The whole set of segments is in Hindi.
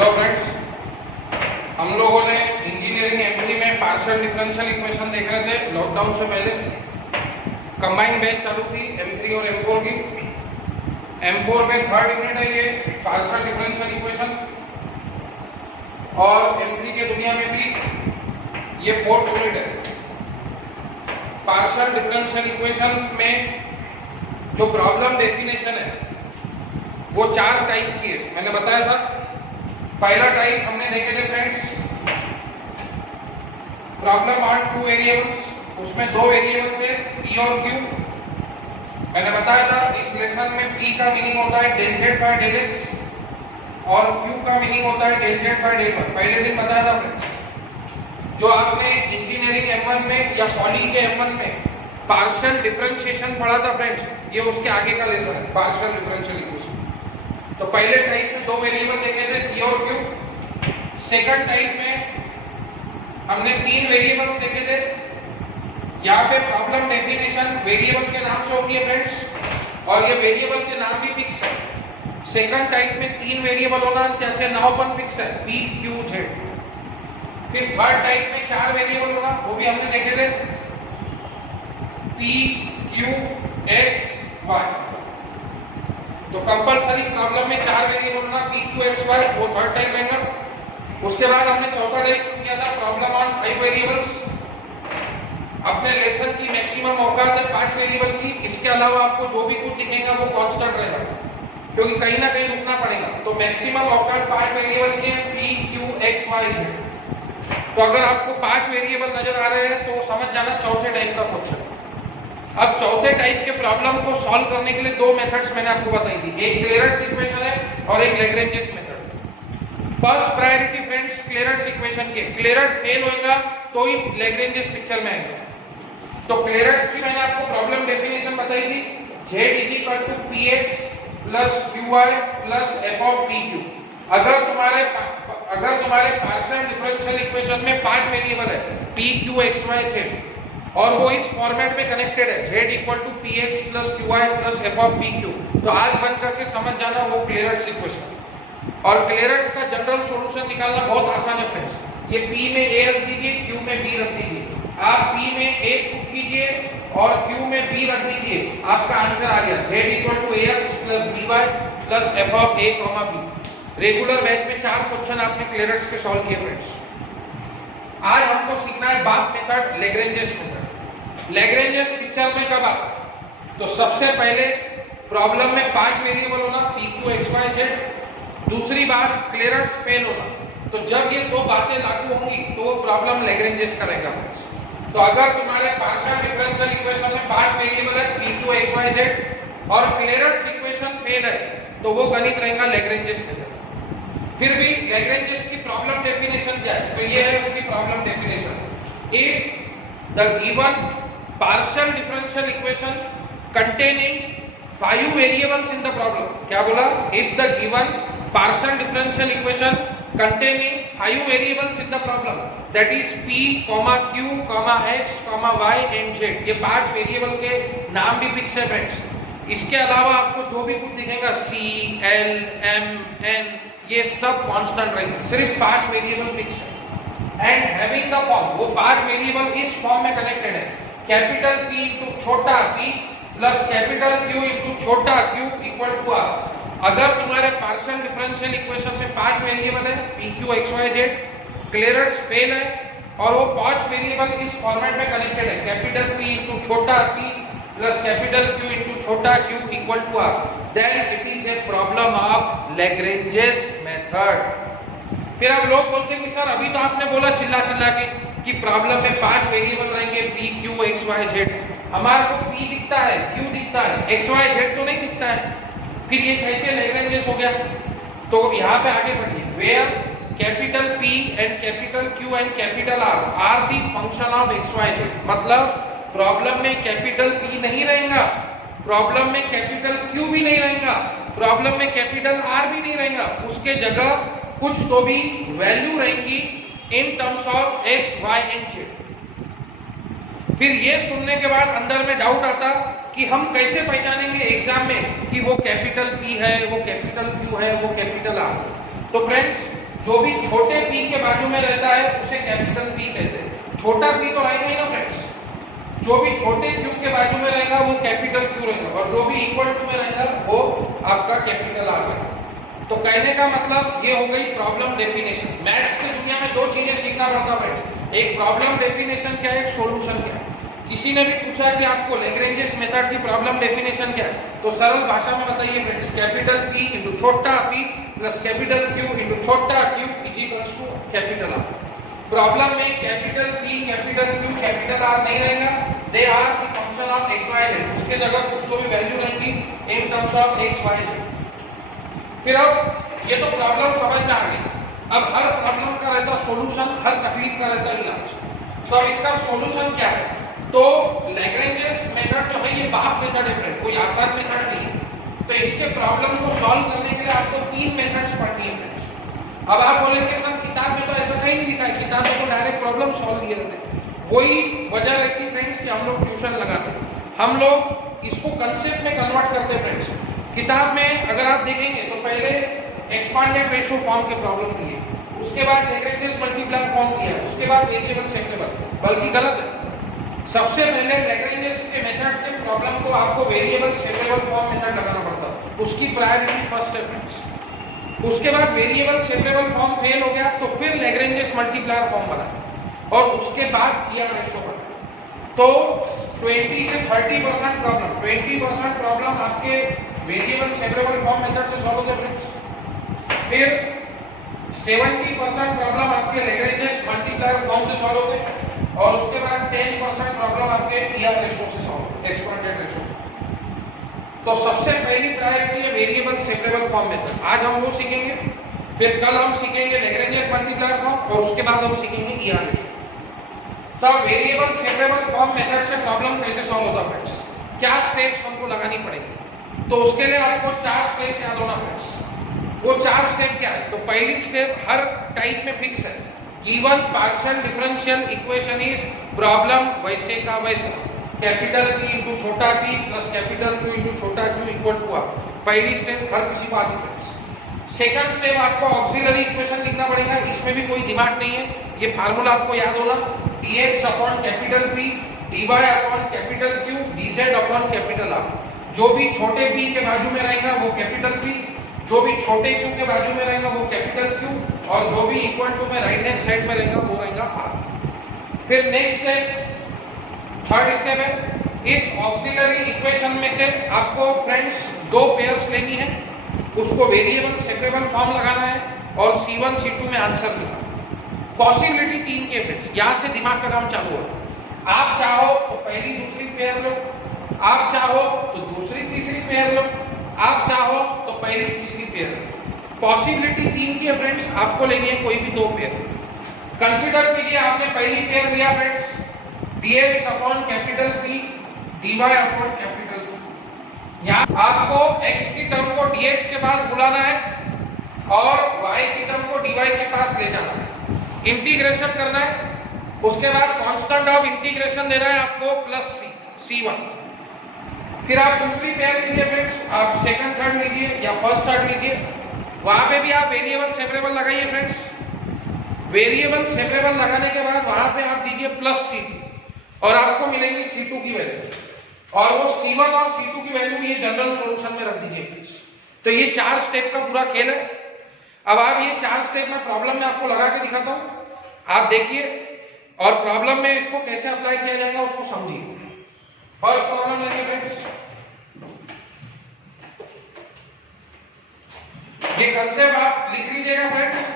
हेलो फ्रेंड्स, हम लोगों ने इंजीनियरिंग एम3 में पार्शियल डिफरेंशियल इक्वेशन देख रहे थे। लॉकडाउन से पहले कंबाइंड बैच चालू थी M3 और M4 की। M4 में थर्ड यूनिट है ये पार्शियल डिफरेंशियल इक्वेशन, और M3 के दुनिया में भी ये फोर्थ यूनिट है। पार्शियल डिफरेंशियल इक्वेशन में जो प्रॉब्लम डेफिनेशन है वो चार टाइप की है, मैंने बताया था। पहला टाइप हमने देखे थे friends, problem on two variables, उसमें दो वेरिएबल थे P और Q। मैंने बताया था इस लेसन में P का मीनिंग होता है del z by del x और Q का मीनिंग होता है del z by del y. पहले दिन बताया था फ्रेंड्स। जो आपने इंजीनियरिंग M1 में या पॉली के M1 में पार्शियल डिफरेंशिएशन पढ़ा था फ्रेंड्स, ये उसके आगे का लेसन है, पार्शियल डिफरेंशियल इक्वेशन। तो पहले टाइप में दो वेरिएबल देखे थे P और Q। सेकंड टाइप में हमने तीन वेरिएबल्स देखे थे। यहाँ पे प्रॉब्लम डेफिनेशन वेरिएबल के नाम से होती है फ्रेंड्स, और ये वेरिएबल के नाम भी फिक्स है। सेकंड टाइप में तीन वेरिएबल होना, जैसे नाउन फिक्स है P Q Z। फिर थर्ड टाइप में चार वेरिएबल होना, वो भी हमने देखे थे P Q X Y। तो कंपलसरी प्रॉब्लम में चार वेरिएबल होना P Q X Y, वो थर्ड टाइप रहेगा। उसके बाद हमने चौथा टाइप शुरू किया था प्रॉब्लम ऑन 5 वेरिएबल्स। अपने लेसन की मैक्सिमम औकात है 5 वेरिएबल की। इसके अलावा आपको जो भी कुछ दिखेगा वो कांस्टेंट रहेगा, क्योंकि कहीं ना कहीं रुकना पड़ेगा। तो मैक्सिमम औकात 5 वेरिएबल की है P Q X Y Z। तो अगर आपको 5 वेरिएबल नजर आ रहे हैं तो समझ जाना चौथे टाइप का क्वेश्चन। अब चौथे टाइप के प्रॉब्लम को सॉल्व करने के लिए दो मेथड्स मैंने आपको बताई थी, एक क्लेरेंट्स इक्वेशन है और एक Lagrange's method. First priority friends Clairaut's equation के, क्लेरेंट फेल होगा तो ही लैग्रेंजेस पिक्चर में आएगा। तो क्लेरेंट्स की मैंने आपको प्रॉब्लम डेफिनेशन बताई थी, Z = Px + Qy + f of Pq। अगर तुम्हारे पार्शियल डिफरेंशियल इक्वेशन में 5 वेरिएबल है P Q X Y Z और वो इस फॉर्मेट में कनेक्टेड है Z = Px + Qy + f of Pq, तो आज बन करके समझ जाना वो क्लेरेंट्स इक्वेशन। और क्लेरेंट्स का जनरल सॉल्यूशन निकालना बहुत आसान है फ्रेंड्स। ये P में A रख दीजिए, Q में B रख दीजिए। आप P में A पुट कीजिए और Q में B रख दीजिए, आपका आंसर आ गया Z = Ax + By + f of A, B। Regular batch में 4 क्वेश्चन आपने क्लेरेंट्स के सॉल्व किए फ्रेंड्स। आज हमको सीखना है बाप method, Lagrange's method. Lagrange's picture में कब आता? तो सबसे पहले प्रॉब्लम में 5 वेरिएबल होना P Q X Y Z। दूसरी बात क्लेरेंट्स फेल होना। तो जब ये दो बातें लागू होंगी तो वो प्रॉब्लम लैग्रेंजेस करेगा। तो अगर तुम्हारे पार्शियल डिफरेंशियल इक्वेशन में 5 वेरिएबल है P Q X Y Z और क्लेरेंट्स इक्वेशन फेल है तो वो गणित रहेगा लैग्रेंजेस मेथड। फिर भी लैग्रेंजेस की प्रॉब्लम डेफिनेशन क्या है? तो ये है उसकी problem definition. If the given partial differential equation containing 5 variables in the problem, क्या बोला? If the given partial differential equation containing 5 variables in the problem, that is P, Q, X, Y and Z। ये 5 वेरिएबल के नाम भी फिक्स है फ्रेंड्स। इसके अलावा आपको जो भी कुछ दिखेगा C, L, M, N, ये सब कांस्टेंट रहेंगे, सिर्फ 5 वेरिएबल फिक्स है। एंड हैविंग द फॉर्म, वो 5 वेरिएबल इस फॉर्म में कनेक्टेड है, कैपिटल P × छोटा p प्लस कैपिटल Q × छोटा q = R। अगर तुम्हारे पार्शियल डिफरेंशियल इक्वेशन में 5 वेरिएबल है P Q X Y Z, Clairaut's fail है और वो 5 वेरिएबल इस फॉर्मेट में कनेक्टेड है, कैपिटल P × छोटा p प्लस कैपिटल Q × छोटा q = R, then it is a problem of Lagrange's method. फिर अब लोग बोलते हैं कि सर अभी तो आपने बोला चिल्ला के कि प्रॉब्लम में 5 वेरिएबल रहेंगे P Q X Y Z, हमारे को P दिखता है, Q दिखता है, X Y Z तो नहीं दिखता है, फिर ये कैसे लैग्रेंजेस हो गया? तो यहाँ पे आगे बढ़िए, where capital P and capital Q and capital R are the function of X Y Z। मतलब प्रॉब्लम में कैपिटल P नहीं रहेगा, प्रॉब्लम में कैपिटल Q भी नहीं रहेगा, प्रॉब्लम में कैपिटल R भी नहीं रहेगा, उसके जगह कुछ तो भी वैल्यू रहेंगी in terms of X, Y and Z। फिर ये सुनने के बाद अंदर में डाउट आता कि हम कैसे पहचानेंगे एग्जाम में कि वो कैपिटल P है, वो कैपिटल Q है, वो कैपिटल R। तो फ्रेंड्स जो भी छोटे p के बाजू में रहता है उसे कैपिटल P कहते हैं। छोटा p तो रहेगा ही ना फ्रेंड्स, जो भी छोटे q के बाजू में रहेगा वो कैपिटल Q रहेगा और जो भी इक्वल टू में रहेगा वो आपका कैपिटल R रहेगा। तो कहने का मतलब ये हो गई प्रॉब्लम डेफिनेशन। मैथ्स की दुनिया में दो चीजें सीखना पड़ता है, एक प्रॉब्लम डेफिनेशन क्या है, एक सॉल्यूशन क्या है। किसी ने भी पूछा कि आपको लैग्रेंजेस मेथड की प्रॉब्लम डेफिनेशन क्या है, तो सरल भाषा में बताइए फ्रेंड्स, कैपिटल P इंटू छोटा p plus capital Q into छोटा q is equals to capital R। Problem में capital P capital Q capital R नहीं रहेगा, they are the function of x y z, उसके जगह कुछ तो भी वैल्यू रहेंगी in terms of x y z। फिर अब ये तो प्रॉब्लम समझ में आ गई। अब हर प्रॉब्लम का रहता सॉल्यूशन, हर तकलीफ का रहता इलाज। तो अब इसका सॉल्यूशन क्या है, तो लैग्रेंजेस मेथड जो है ये बाप मेथड है फ्रेंड, कोई आसान मेथड नहीं है। तो इसके प्रॉब्लम को सॉल्व करने के लिए आपको 3 मेथड्स पढ़नी है फ्रेंड्स। अब आप बोलेंगे सर किताब में तो ऐसा कहीं नहीं लिखा है, किताब में तो डायरेक्ट प्रॉब्लम सॉल्व किए रहते हैं। वही वजह रहती है फ्रेंड्स कि हम लोग ट्यूशन लगाते हैं, हम लोग इसको कंसेप्ट में कन्वर्ट करते हैं फ्रेंड्स। किताब में अगर आप देखेंगे तो पहले एक्सपांडेड रेशियो फॉर्म के प्रॉब्लम दिए, उसके बाद लैग्रेंजेस मल्टीप्लायर फॉर्म किया, उसके बाद वेरिएबल सेपरेबल, बल्कि गलत है। सबसे पहले लैग्रेंजेस के मेथड के प्रॉब्लम को आपको वेरिएबल सेपरेबल फॉर्म मेथड लगाना पड़ता है, उसकी प्रायोरिटी फर्स्ट है फ्रेंड्स। उसके बाद वेरिएबल सेपरेबल फॉर्म फेल हो गया तो फिर लैग्रेंजेस मल्टीप्लायर फॉर्म बना और उसके बाद ईआर रेशियो बना। तो 20 से 30% प्रॉब्लम, 20% प्रॉब्लम आपके वेरिएबल सेपरेबल फॉर्म मेथड से सॉल्व होते फ्रेंड्स। फिर 70% प्रॉब्लम आपके लैग्रेंजेस मल्टीप्लायर फॉर्म से सॉल्व होते और उसके बाद 10% प्रॉब्लम आपके ईआर रेशियो से सॉल्व होते, एक्सपोनेंशियल रेशियो। तो सबसे पहली प्रायोरिटी है वेरिएबल सेपरेबल फॉर्म मेथड, आज हम वो सीखेंगे। फिर कल हम सीखेंगे लैग्रेंजेस मल्टीप्लायर फॉर्म और उसके बाद हम सीखेंगे ईआर रेशियो। तो वेरिएबल सेपरेबल फॉर्म मेथड से प्रॉब्लम कैसे सॉल्व होता है फ्रेंड्स, क्या स्टेप्स हमको लगानी पड़ेगी, तो उसके लिए आपको 4 स्टेप्स याद होना फ्रेंड्स। वो 4 स्टेप क्या है, तो पहली स्टेप हर टाइप में फिक्स है, given partial differential equation is problem वैसे का वैसा, कैपिटल P इंटू छोटा p plus capital Q into छोटा q इक्वल टू R। पहली स्टेप हर किसी को आती है। सेकंड स्टेप आपको ऑक्सिलरी इक्वेशन लिखना पड़ेगा, इसमें भी कोई दिमाग नहीं है, ये फार्मूला आपको याद होना, dx upon capital P dy upon capital Q dz upon capital R। जो भी छोटे p के बाजू में रहेगा वो कैपिटल P, जो भी छोटे q के बाजू में रहेगा वो कैपिटल Q और जो भी इक्वल टू में राइट हैंड साइड में रहेगा वो रहेगा R। फिर नेक्स्ट स्टेप, थर्ड स्टेप है, इस ऑक्सिलरी इक्वेशन में से आपको फ्रेंड्स 2 पेयर्स लेनी है, उसको वेरिएबल सेपरेबल फॉर्म लगाना है और C1 C2 में आंसर लिखना। पॉसिबिलिटी 3 के फ्रेंड्स, यहाँ से दिमाग का काम चालू हो। आप चाहो तो पहली दूसरी पेयर लो, आप चाहो तो दूसरी तीसरी पेयर लो, आप चाहो तो पहली तीसरी पेयर लो। पॉसिबिलिटी 3 की है फ्रेंड्स, आपको लेनी है कोई भी 2 पेयर। कंसीडर कीजिए आपने पहली पेयर लिया friends dx upon capital P dy upon capital Q। यहाँ आपको x की टर्म को dx के पास बुलाना है और y की टर्म को dy के पास ले जाना है, इंटीग्रेशन करना है। उसके बाद कांस्टेंट ऑफ इंटीग्रेशन देना है आपको प्लस c1। फिर आप दूसरी पेयर लीजिए फ्रेंड्स, आप सेकंड थर्ड लीजिए या फर्स्ट थर्ड लीजिए, वहां पे भी आप वेरिएबल सेपरेबल लगाइए फ्रेंड्स। वेरिएबल सेपरेबल लगाने के बाद वहां पे आप दीजिए प्लस c2 और आपको मिलेगी C2 की वैल्यू और वो C1 और C2 की वैल्यू ये जनरल सॉल्यूशन में रख दीजिए। तो ये 4 स्टेप का पूरा खेल है। अब आप ये 4 स्टेप में प्रॉब्लम में आपको लगा के दिखाता हूं, आप देखिए और प्रॉब्लम में इसको कैसे अप्लाई किया जाएगा उसको समझिए। फर्स्ट प्रॉब्लम लेंगे फ्रेंड्स, ये कंसेप्ट आप लिख लीजिएगा फ्रेंड्स,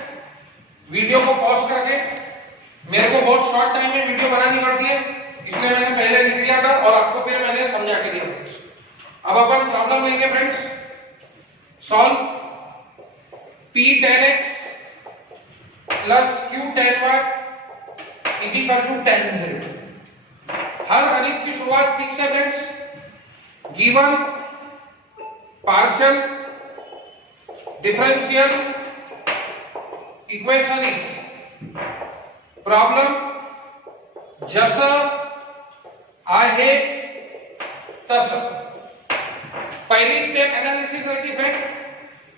वीडियो को पॉज करके। मेरे को बहुत शॉर्ट टाइम में वीडियो बनानी पड़ती है, इसलिए मैंने पहले लिख लिया था और आपको फिर मैंने समझा के दिया फ्रेंड्स। अब अपन प्रॉब्लम लेंगे friends, solve p tan x plus q tan y is equal to tan z। हर गणित की शुरुआत फिक्स है friends, given partial differential equation is problem जसं आहे तसं। पहली स्टेप एनालिसिस रहती है फ्रेंड।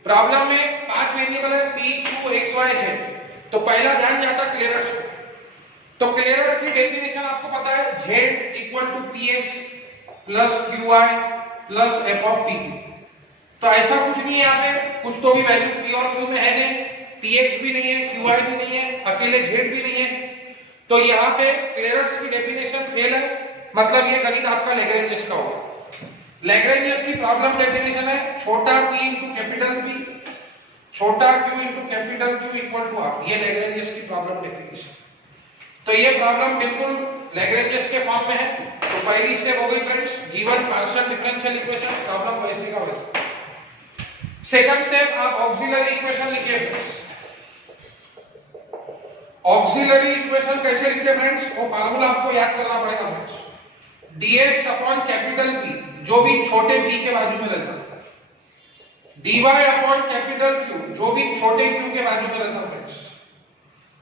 प्रॉब्लम में 5 वेरिएबल है p q x y y z. तो पहला ध्यान जाता क्लियरर से। तो क्लियरर की डेफिनेशन आपको पता है, z equal to p x plus q i plus f of p q. तो ऐसा कुछ नहीं है यहाँ पे, कुछ तो भी वैल्यू पी और क्यू में है नहीं, पी एक्स भी नहीं है, क्यू आई भी नहीं है, अकेले जेड भी नहीं है। तो यहाँ पे क्लियरर्स की डेफिनेशन फेल है, मतलब ये गणित आपका लैग्रेंजेस का होगा। लैग्रेंजेस की प्रॉब्लम डेफिनेशन है छोटा p इंटू कैपिटल P छोटा q into capital Q equal to half. ये लैग्रेंजेस की प्रॉब्लम डेफिनेशन। तो ये प्रॉब्लम बिल्कुल लैग्रेंजेस के फॉर्म में है। तो पहली स्टेप हो गई friends, given partial differential equation, problem वैसे का वैसा। सेकंड स्टेप, आप ऑक्सिलरी इक्वेशन लिखिए फ्रेंड्स। ऑक्सिलरी इक्वेशन कैसे लिखते हैं फ्रेंड्स, वो फार्मूला आपको याद करना पड़ेगा friends. dx upon capital P, जो भी छोटे p के बाजू में रहता है, dy अपॉन कैपिटल Q, जो भी छोटे q के बाजू में रहता है फ्रेंड्स,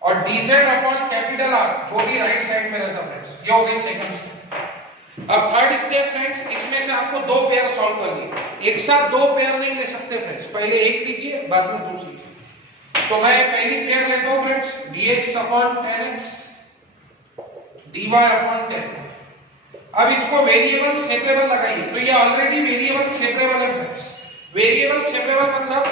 और dz अपॉन कैपिटल R, जो भी राइट साइड में रहता है फ्रेंड्स। ये हो गई सेकंड स्टेप। अब थर्ड स्टेप फ्रेंड्स, इसमें से आपको दो पेयर सॉल्व करनी है। एक साथ दो पेयर नहीं ले सकते फ्रेंड्स, पहले एक लीजिए बाद में दूसरी। तो मैं पहली पेयर लेता हूं friends, dx upon 10x dy upon 10। अब इसको वेरिएबल सेपरेबल लगाइए। तो ये ऑलरेडी वेरिएबल सेपरेबल है फ्रेंड्स। वेरिएबल सेपरेबल मतलब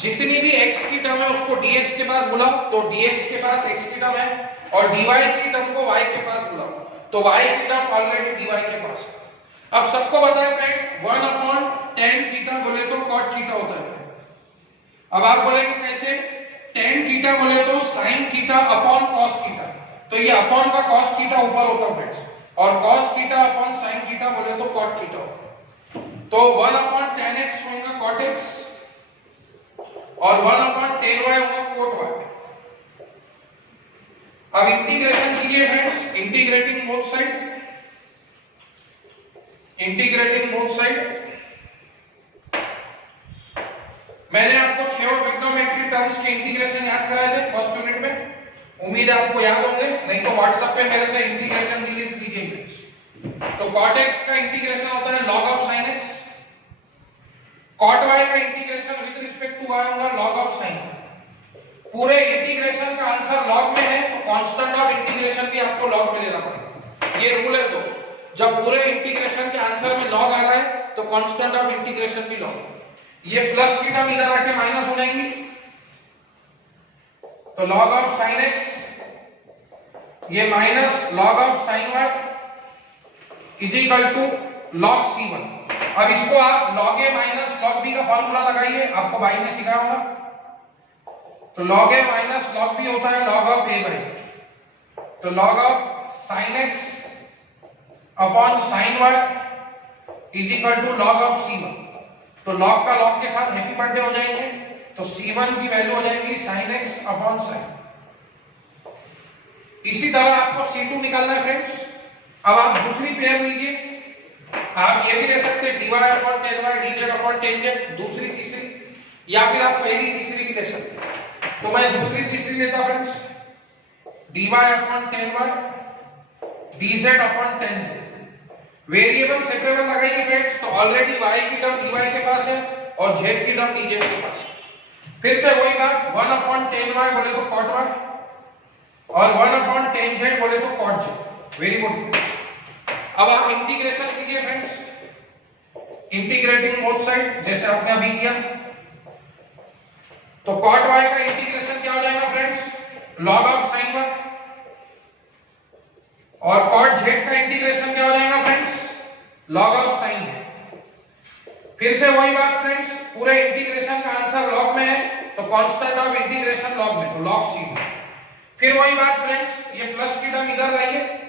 जितनी भी x की टर्म है उसको dx के पास बुलाओ, तो dx के पास x की टर्म है, और dy की टर्म को y के पास बुलाओ, तो y की टर्म ऑलरेडी dy के पास है। अब सबको पता है फ्रेंड 1 अपॉन tan थीटा बोले तो cot थीटा होता है। अब आप बोलेंगे कैसे, tan थीटा बोले तो sin theta upon cos theta, तो ये अपॉन का cos थीटा ऊपर होता है फ्रेंड्स, और cos theta upon sin theta बोले तो cot थीटा होगा। तो 1 अपॉन tan x होगा cot x, और 1 अपॉन tan y होगा cot y। अब इंटीग्रेशन कीजिए friends, integrating both side, integrating both side. मैंने आपको 6 और ट्रिग्नोमेट्री टर्म्स के इंटीग्रेशन याद कराए थे फर्स्ट यूनिट में, उम्मीद है आपको याद होंगे, नहीं तो व्हाट्सएप पे मेरे से इंटीग्रेशन की लिस्ट लीजिए। तो cot x का इंटीग्रेशन होता है log of sin x, cot y का integration with respect to y होगा log ऑफ sin। पूरे इंटीग्रेशन का आंसर log में है, तो कांस्टेंट ऑफ इंटीग्रेशन भी आपको log में लेना पड़ेगा। ये रूल है दोस्तों, जब पूरे इंटीग्रेशन के आंसर में log आ रहा है तो कांस्टेंट ऑफ इंटीग्रेशन भी log। ये प्लस की टर्म इधर आके माइनस हो जाएंगी, तो log ऑफ sin x ये minus log of sin y is equal to log c1। अब इसको आप log a minus log b का फॉर्मूला लगाइए, आपको भाई ने सिखाया होगा। तो log a minus log b होता है log ऑफ a बाई, तो log of sin x upon sin y is equal to log of c1। तो log का log के साथ हैप्पी बर्थडे हो जाएंगे, तो c1 की वैल्यू हो जाएगी sin x अपॉन sin। इसी तरह आपको c2 निकालना है फ्रेंड्स। अब आप दूसरी पेयर लीजिए, आप ये भी ले सकते हैं dy upon tan y dz upon tan z, दूसरी तीसरी, या फिर आप पहली तीसरी भी ले सकते हैं। तो मैं दूसरी तीसरी लेता friends, dy upon tan y dz upon tan z। Variable separable लगाइए फ्रेंड्स, तो ऑलरेडी y की टर्म dy के पास है और z की टर्म dz के पास है। फिर से वही बात, 1 अपॉन tan y बोले तो cot y, और 1 अपॉन tan z बोले तो cot z। Very good. अब आप इंटीग्रेशन कीजिए फ्रेंड्स, इंटीग्रेटिंग बोथ साइड, जैसे आपने अभी किया। तो cot y का इंटीग्रेशन क्या हो जाएगा friends, log of sin y, और cot z का इंटीग्रेशन क्या हो जाएगा friends, log of sin z। फिर से वही बात फ्रेंड्स, पूरे इंटीग्रेशन का आंसर log में है, तो कांस्टेंट ऑफ इंटीग्रेशन log में, तो log c। फिर वही बात फ्रेंड्स, ये प्लस की टर्म इधर लाइए,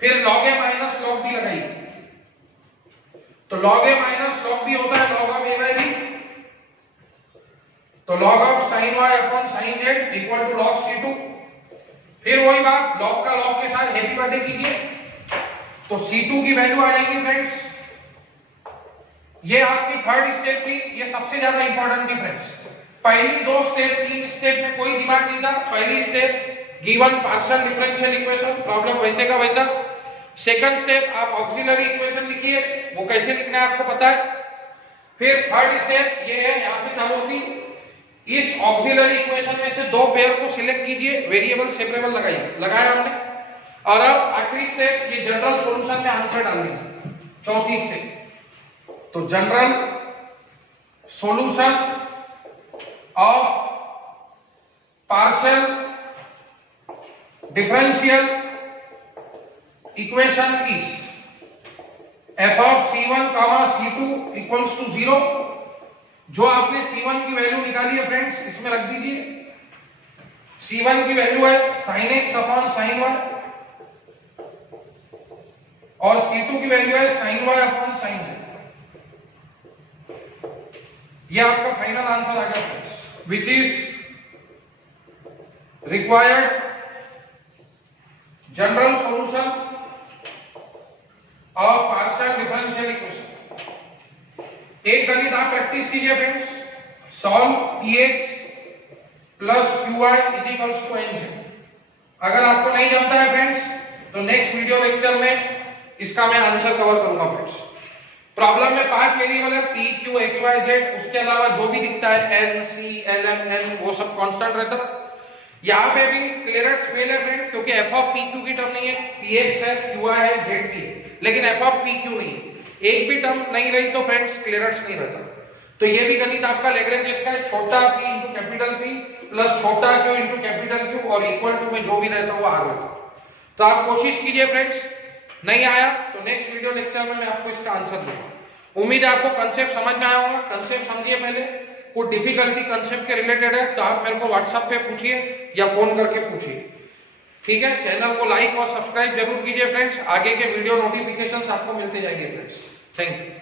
फिर log a minus log b लगाइए, तो log a minus log b होता है log of a by b, तो log of sin y upon sin z equal to log c2। फिर वही बात, log का log के साथ हैप्पी बर्थडे कीजिए, तो c2 की वैल्यू आ जाएगी फ्रेंड्स। ये आपकी थर्ड स्टेप थी, ये सबसे ज्यादा इंपॉर्टेंट थी फ्रेंड्स। पहली दो स्टेप, तीन स्टेप में कोई दिमाग नहीं था। पहली step given partial differential equation, problem वैसे का वैसा। सेकंड स्टेप आप ऑक्सिलरी इक्वेशन लिखिए, वो कैसे लिखना है आपको पता है। फिर थर्ड स्टेप ये है, यहां से चालू होती इस ऑक्सिलरी इक्वेशन में से दो पेयर को सिलेक्ट कीजिए, वेरिएबल सेपरेबल लगाइए, लगाया हमने। और अब आखिरी स्टेप, ये जनरल सॉल्यूशन में आंसर डाल दीजिए, चौथी स्टेप। तो general solution of partial differential equation is f of c1 c2 equals to 0। जो आपने c1 की वैल्यू निकाली है फ्रेंड्स, इसमें रख दीजिए। c1 की वैल्यू है sin x upon sin y, और c2 की वैल्यू है sin y upon sin z। ये आपका फाइनल आंसर आ गया friends, which is required general solution और पार्शियल डिफरेंशियल इक्वेशन। एक गणित आप प्रैक्टिस कीजिए friends, solve px plus qy is equals to nz। अगर आपको नहीं जमता है फ्रेंड्स, तो नेक्स्ट वीडियो लेक्चर में इसका मैं आंसर कवर करूंगा फ्रेंड्स। प्रॉब्लम में 5 वेरिएबल है, p q x y z, उसके अलावा जो भी दिखता है n c l m n वो सब कांस्टेंट रहता है। यहाँ पे भी क्लियरेंस फेल है फ्रेंड, क्योंकि f ऑफ p q की टर्म नहीं है, px है, qy है, zp है, लेकिन f ऑफ p q नहीं है। एक भी टर्म नहीं रही तो फ्रेंड्स क्लियरेंस नहीं रहता। तो ये भी गणित आपका लैग्रेंज का है, छोटा p into capital P plus छोटा q इंटू कैपिटल Q, और इक्वल टू में जो भी रहता है वो r रहता है। तो आप कोशिश कीजिए फ्रेंड्स, नहीं आया तो नेक्स्ट वीडियो लेक्चर में मैं आपको इसका आंसर दूंगा। उम्मीद है आपको कंसेप्ट समझ में आया होगा। कंसेप्ट समझिए पहले, कोई डिफिकल्टी कंसेप्ट के रिलेटेड है तो आप मेरे को व्हाट्सएप पे पूछिए या फोन करके पूछिए, ठीक है। चैनल को लाइक और सब्सक्राइब जरूर कीजिए फ्रेंड्स, आगे के वीडियो नोटिफिकेशंस आपको मिलते जाएंगे फ्रेंड्स। Thank you.